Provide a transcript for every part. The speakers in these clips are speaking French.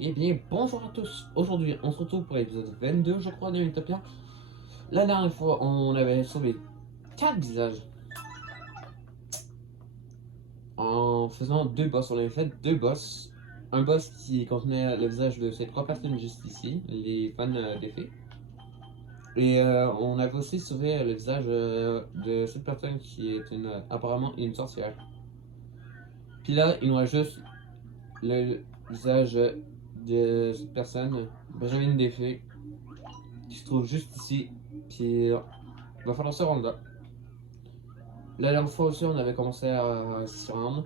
Eh bien, bonjour à tous. Aujourd'hui, on se retrouve pour l'épisode 22, je crois, de Utopia. La dernière fois, on avait sauvé 4 visages en faisant 2 boss. On avait fait 2 boss. Un boss qui contenait le visage de ces 3 personnes juste ici, les fans des fées. Et on avait aussi sauvé le visage de cette personne qui est apparemment une sorcière. Puis là, il nous reste juste le visage de cette personne, Benjamin des fées, qui se trouve juste ici. Puis il va falloir se rendre là. La dernière fois aussi, on avait commencé à s'y rendre.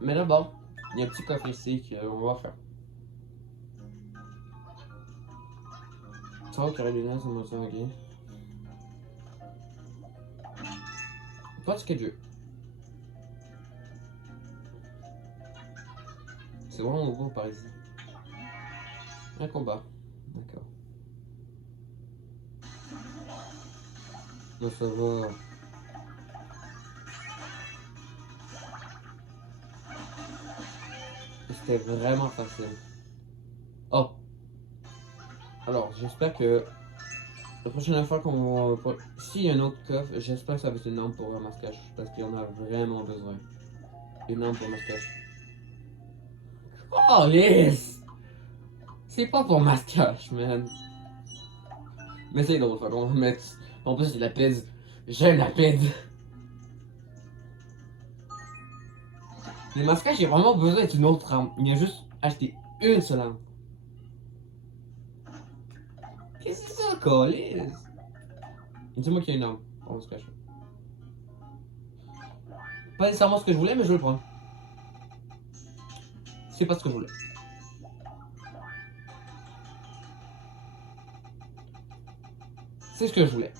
Mais d'abord, il y a un petit coffre ici qu'on va faire. Ça va, Carolina, ça m'a ok. Pas de jeu. C'est vraiment nouveau par ici. Un combat. D'accord. Non, ça va. C'était vraiment facile. Oh! Alors, j'espère que la prochaine fois qu'on va. S'il y a un autre coffre, j'espère que ça va être une arme pour un masquage. Parce qu'il y en a vraiment besoin. Une arme pour un masquage. Oh, yes! C'est pas pour masquage, man. Mais c'est drôle, fait qu'on va mettre. En plus, c'est la pèse. J'aime la pèse. Les masquages, j'ai vraiment besoin d'une autre arme. Il y a juste acheté une seule arme. Qu'est-ce que c'est ça, colis? Dis-moi qu'il y a une arme. On se cache. Pas nécessairement ce que je voulais, mais je vais le prendre. C'est pas ce que je voulais. C'est ce que je voulais.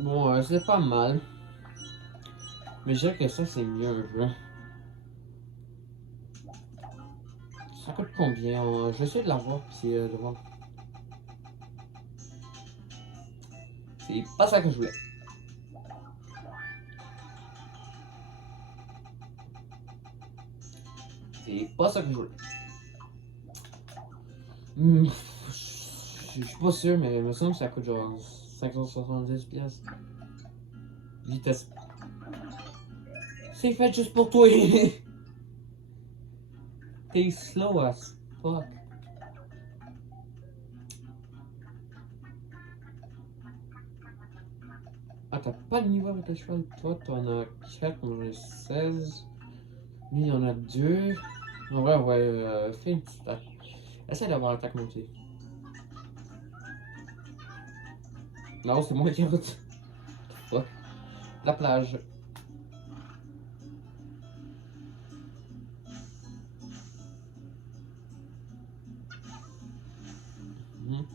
Bon, c'est pas mal. Mais je dirais que ça, c'est mieux un peu. Ça coûte combien? Je vais essayer de l'avoir, puis de voir. C'est pas ça que je voulais. C'est pas ça que je voulais. Je suis pas sûr, mais il me semble que ça coûte genre 570 pièces. Vitesse. C'est fait juste pour toi. T'es slow as fuck. Ah, t'as pas le niveau avec le cheval. Toi, t'en as 4, moi j'en ai 16. Lui, il y en a 2. En vrai, ouais, fais une petite attaque. Essaye d'avoir l'attaque montée. Non, c'est moi qui route. Fuck. La plage. Mhm.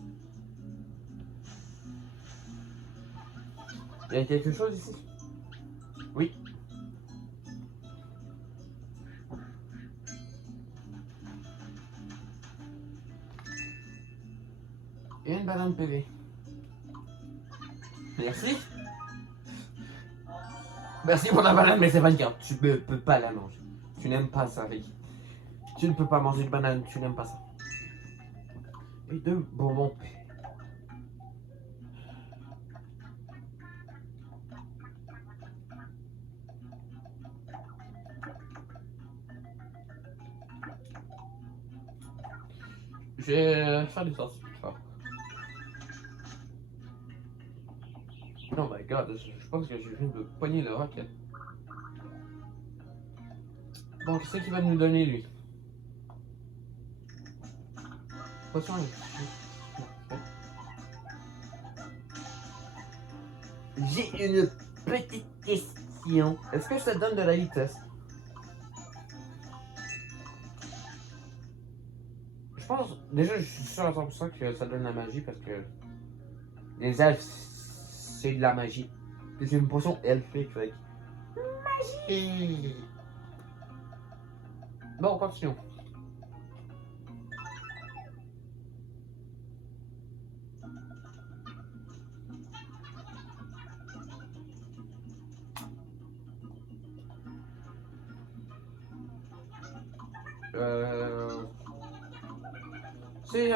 Il y a quelque chose ici? Oui. Et une banane PV. Merci. Merci pour la banane, mais c'est pas une carte. Tu peux pas la manger. Tu n'aimes pas ça, Rick. Tu ne peux pas manger de banane, tu n'aimes pas ça. Et deux bonbons. Je vais faire des sorties plus tard. Oh my god, je pense que je viens de pogner le rocket. Bon, qui c'est qui va nous donner lui? Potion J'ai une petite question. Est-ce que ça donne de la vitesse? Je pense, déjà, je suis sûr à 100% que ça donne la magie parce que les elfes, c'est de la magie. C'est une potion elfique, fait magie! Bon, continuons. C'est,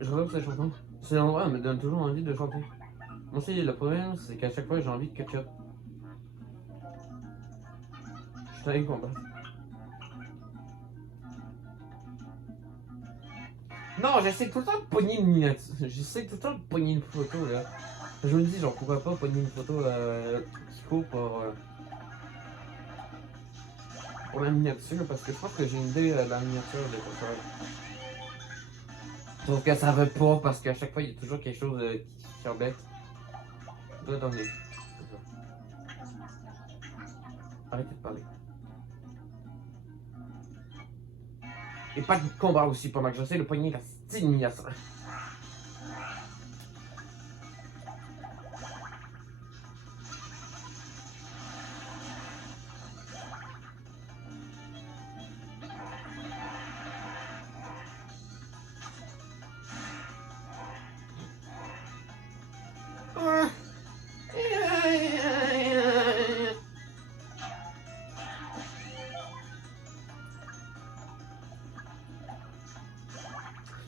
je regarde cette chanson. C'est l'endroit, elle me donne toujours envie de chanter. Moi aussi, le problème, c'est qu'à chaque fois, j'ai envie de ketchup. Je t'avais compris. Non, j'essaie tout le temps de pogner une miniature. J'essaie tout le temps de pogner une photo, là. Je me dis, genre, pourquoi pas pogner une photo Kiko pour la miniature, parce que je pense que j'ai une idée de la miniature de quoi faire. Sauf que ça veut pas, parce qu'à chaque fois, il y a toujours quelque chose qui embête. Dois donner. Arrêtez de parler. Et pas de combat aussi pendant que j'essaie de pogner la style miniature.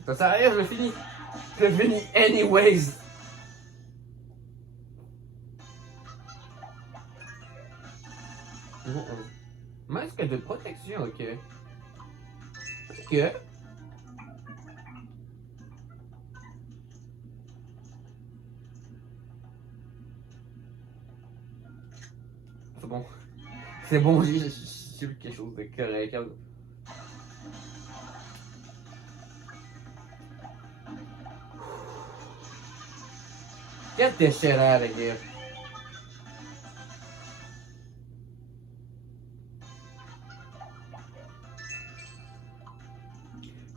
Ça sert à rien, je le finis. Je le finis anyways. Masque de protection, ok. Ok. C'est bon. C'est bon, j'ai vu quelque chose de correct. Get this shit out of here.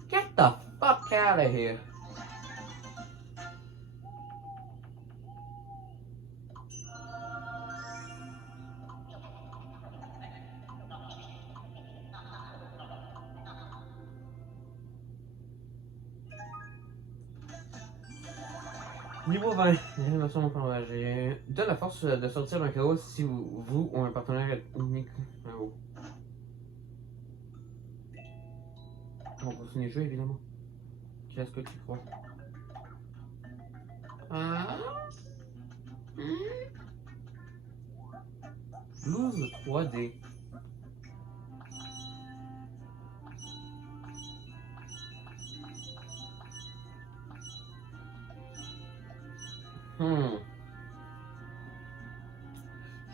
Get the fuck out of here. Niveau 20, les émotions enragées. Donne la force de sortir d'un chaos si vous ou un partenaire unique. On continue de jouer évidemment. Qu'est-ce que tu crois? Blues 3D.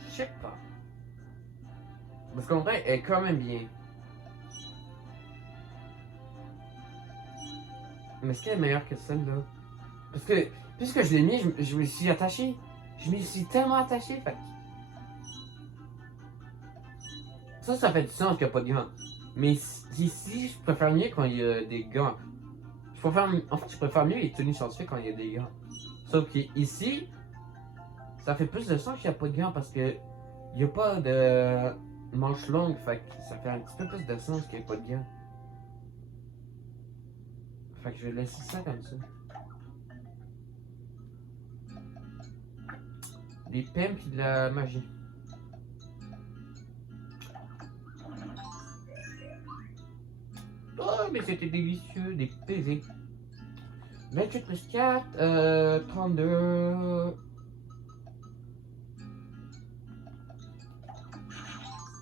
Je sais pas. Parce qu'en vrai, elle est quand même bien. Mais est-ce qu'elle est meilleure que celle-là? Parce que, puisque je l'ai mis, je me suis attaché. Je me suis tellement attaché, fait ça fait du sens qu'il n'y a pas de gants. Mais ici, je préfère mieux quand il y a des gants. En fait, je préfère mieux les tenues scientifiques quand il y a des gants. Sauf qu'ici, ça fait plus de sens qu'il n'y a pas de gants parce que il n'y a pas de manches longues, fait que ça fait un petit peu plus de sens qu'il n'y ait pas de gants. Fait que je vais laisser ça comme ça. Des pimps et de la magie. Oh, mais c'était délicieux, des PV. 28 plus 4, 32.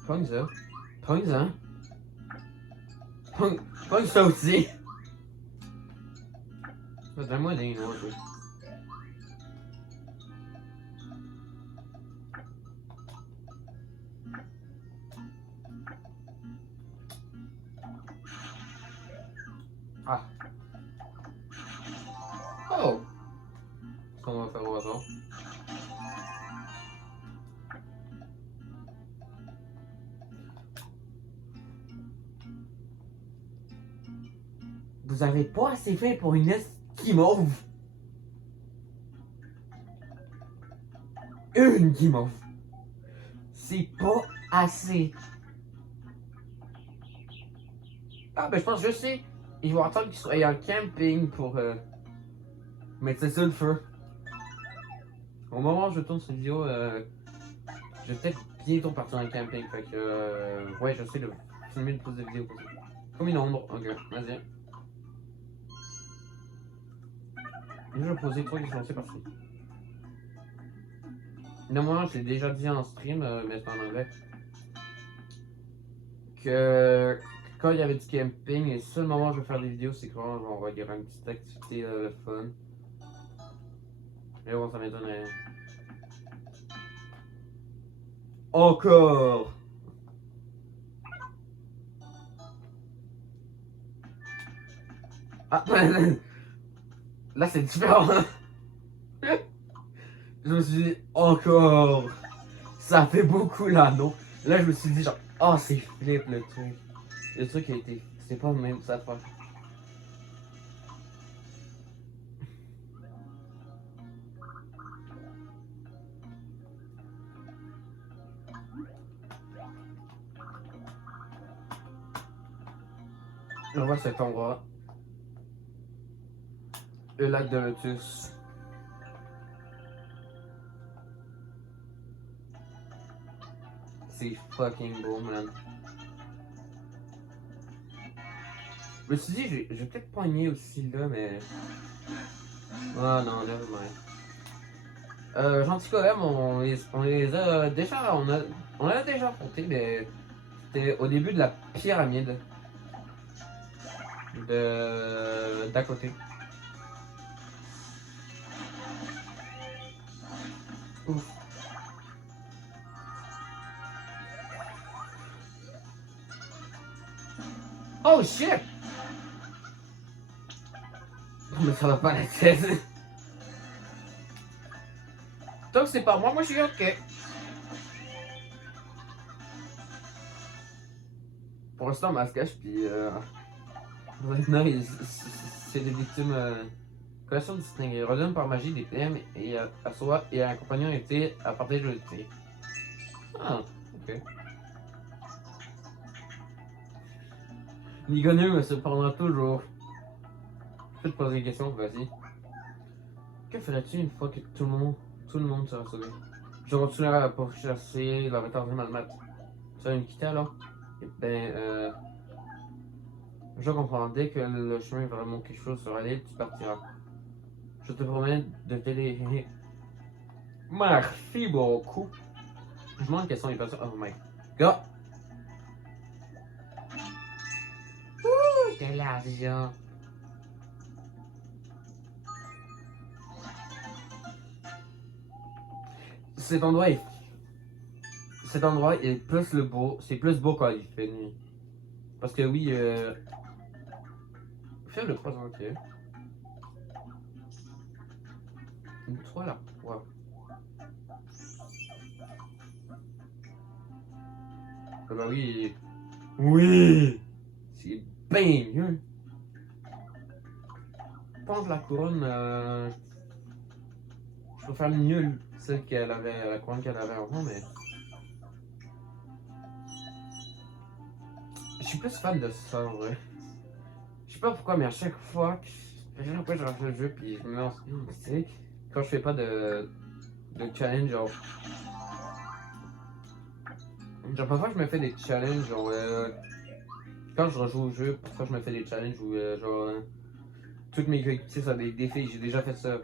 Pogne ça. Pogne ça. Pogne ça aussi. Donne-moi des noms, oui. Ah. Oh. Qu'est-ce qu'on va faire au hasard? Vous avez pas assez fait pour une guimauve. Une guimauve. C'est pas assez. Ah, ben je pense que je sais. Ils vont attendre qu'ils soient en camping pour mettre ça sur le feu. Au moment où je tourne cette vidéo, je vais peut-être bientôt partir en camping. Fait que, ouais, j'essaie de filmer une pause de vidéo pour ça. Comme une ombre. Ok, vas-y. Je vais poser 3 questions, c'est parti. Normalement, je l'ai déjà dit en stream, mais c'est en anglais. Que quand il y avait du camping, les seuls moments où je vais faire des vidéos, c'est quand on va dire une petite activité le fun. Mais bon, ça m'étonnerait. Encore! Ah, là c'est différent. Je me suis dit, encore! Ça fait beaucoup là, non? Là, je me suis dit, genre, oh, c'est flip le truc. Le truc a été. C'est pas le même, ça fois. On voit cet endroit. Le lac de Lotus. C'est fucking beau, man. Je me suis dit, je vais peut-être pogner aussi là, mais. Ah non, never mind. Gentil quand même, on les a déjà. On a déjà affronté, mais c'était au début de la pyramide. D'à côté. Ouf. Oh shit! Mais ça va pas la tête. Tant que c'est pas moi, moi je suis ok. Pour l'instant, ma cache, puis maintenant, c'est des victimes. Collection distinguée. Redonne par magie des PM et à soi et à un compagnon été à partir de l'été. Ah, ok. Ligonieux me surprendra toujours. Je peux te poser une question, vas-y. Que ferais-tu une fois que tout le monde sera sauvé? Je continuerai à pourchasser la retardée malmate. Tu vas me quitter alors? Eh ben, je comprends. Dès que le chemin vers mon quelque chose sera libre, tu partiras. Je te promets de t'aider. Merci beaucoup. Je me demande quelles sont les personnes. Oh my god. De l'argent. Cet endroit est. Cet endroit est plus le beau. C'est plus beau quand il fait nuit. Parce que oui, fais le présenter. Une toile là. Wow. Ah bah oui. Oui! C'est bien mieux. Je pense que la couronne, je préfère mieux celle qu'elle avait, la couronne qu'elle avait avant, mais. Je suis plus fan de ça en vrai. Je sais pas pourquoi, mais à chaque fois que je rate le jeu, puis je me lance. Tu sais, quand je fais pas de challenge, genre parfois je me fais des challenges, genre. Quand je rejoue au jeu, parfois je me fais des challenges où, genre. Toutes mes coéquipiers sont des défis, j'ai déjà fait ça.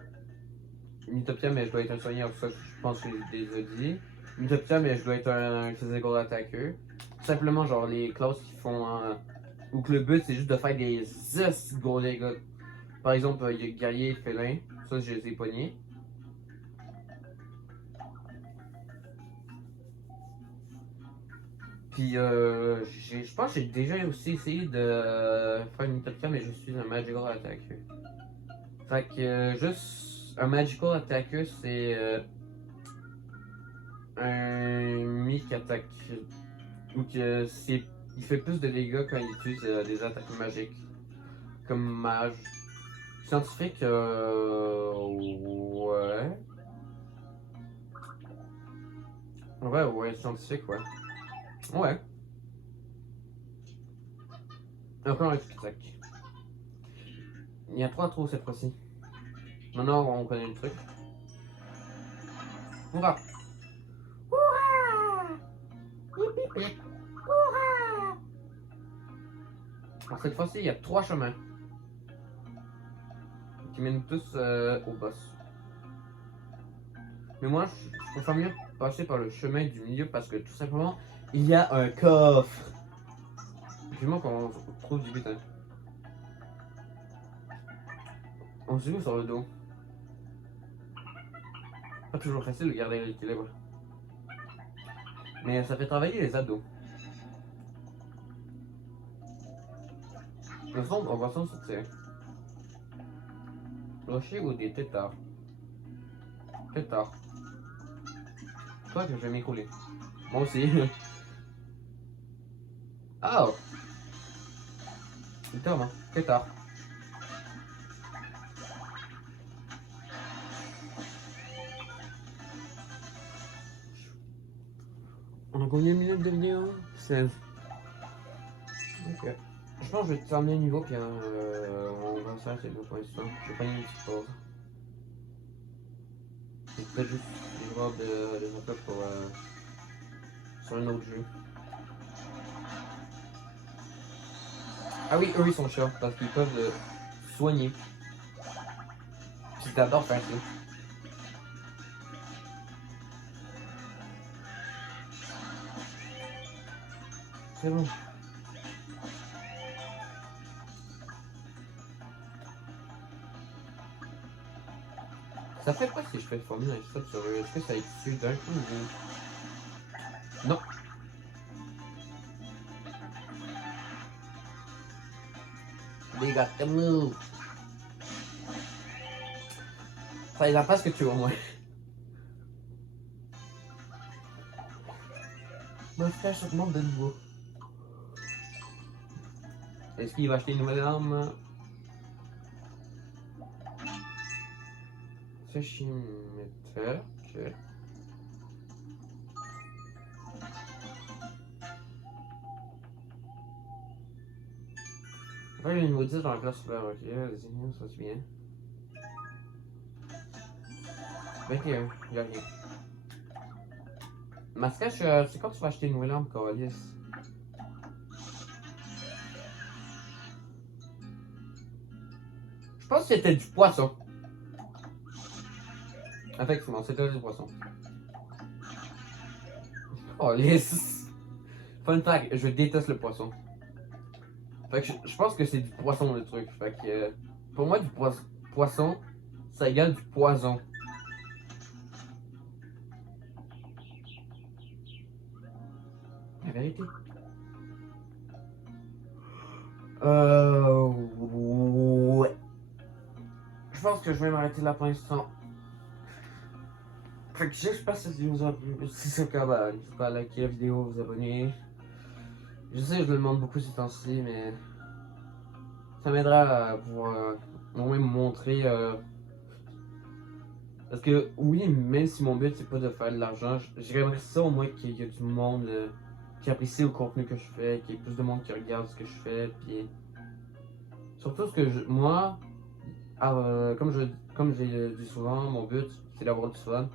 Mythopia, mais je dois être un soigneur, ça je pense que je les ai dit. Mythopia, mais je dois être un physical attacker. Tout simplement, genre les classes qui font. Ou que le but c'est juste de faire des gros dégâts. Par exemple, il y a guerrier et félin, ça je les ai pognés. Puis je pense que j'ai déjà aussi essayé de faire une Mythopia, mais je suis un magical attacker. Fait que juste un magical attacker, c'est un mi qui attaque. Ou que c'est. Il fait plus de dégâts quand il utilise des attaques magiques. Comme mage. Scientifique, ouais. Ouais, scientifique, ouais. Ouais. Encore un tic-tac. Il y a 3 trous cette fois-ci. Maintenant, on connaît le truc. On va. Hip, hip, hip. Alors cette fois-ci, il y a 3 chemins qui mènent tous au boss. Mais moi, je préfère mieux passer par le chemin du milieu parce que tout simplement, il y a un coffre. Du moins qu'on trouve du butin. On se joue sur le dos. Pas toujours facile de garder l'équilibre. Mais ça fait travailler les abdos. Le fond, on va s'en sortir. Rocher ou des têtards. Têtards. Toi que je vais m'écouler. Moi aussi. Ah! Littéralement. Têtard. On a combien de minutes de vidéo? 16. Ok. Je pense que je vais terminer le niveau puis on va s'arrêter là pour l'instant. Je vais prendre une petite pause. C'est peut-être juste des robes de emplois pour sur un autre jeu. Ah oui, eux ils sont chers parce qu'ils peuvent soigner. Puis j'adore faire ça. C'est bon. Ça fait quoi si je fais le formule avec ça sur eux? Est-ce que ça va être dessus d'un coup ou... Non. They got the move. Ça les a pas ce que tu veux au moins. Mon frère se demande de nouveau. Est-ce qu'il va acheter une nouvelle arme? Sashimiteur, ok. Ouais, une maudite dans la classe super, ok, vas-y, ça c'est bien. 21, y'a rien. Mascache, c'est quand tu vas acheter une nouvelle arme, Calis? Je pense que c'était du poisson. Effectivement, c'était du poisson. Calis. Fun fact, je déteste le poisson. Fait que je pense que c'est du poisson le truc. Fait que pour moi, du poisson, ça égale du poison. La vérité. Ouais. Je pense que je vais m'arrêter là pour l'instant. Fait que j'espère que cette vidéo vous a plu. Si c'est le cas, bah, n'hésitez pas à liker la vidéo, vous abonner. Je sais que je le demande beaucoup ces temps-ci, mais ça m'aidera à pouvoir au moins me montrer. Parce que oui, même si mon but c'est pas de faire de l'argent, j'aimerais ça au moins qu'il y ait du monde qui apprécie le contenu que je fais, qu'il y ait plus de monde qui regarde ce que je fais, puis surtout ce que moi, comme j'ai dit souvent, mon but c'est d'avoir du fun,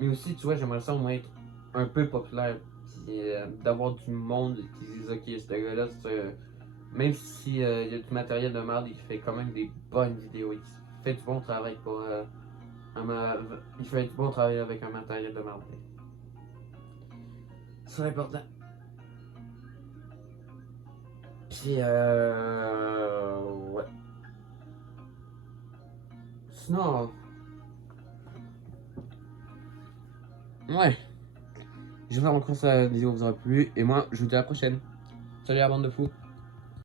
mais aussi tu vois j'aimerais ça au moins être un peu populaire, puis d'avoir du monde qui disent ok ce gars-là, même si il y a du matériel de merde, il fait quand même des bonnes vidéos, il fait du bon travail pour il fait du bon travail avec un matériel de merde. C'est important. Puis ouais. Sinon, ouais. J'espère encore que la vidéo vous aura plu. Et moi, je vous dis à la prochaine. Salut la bande de fous.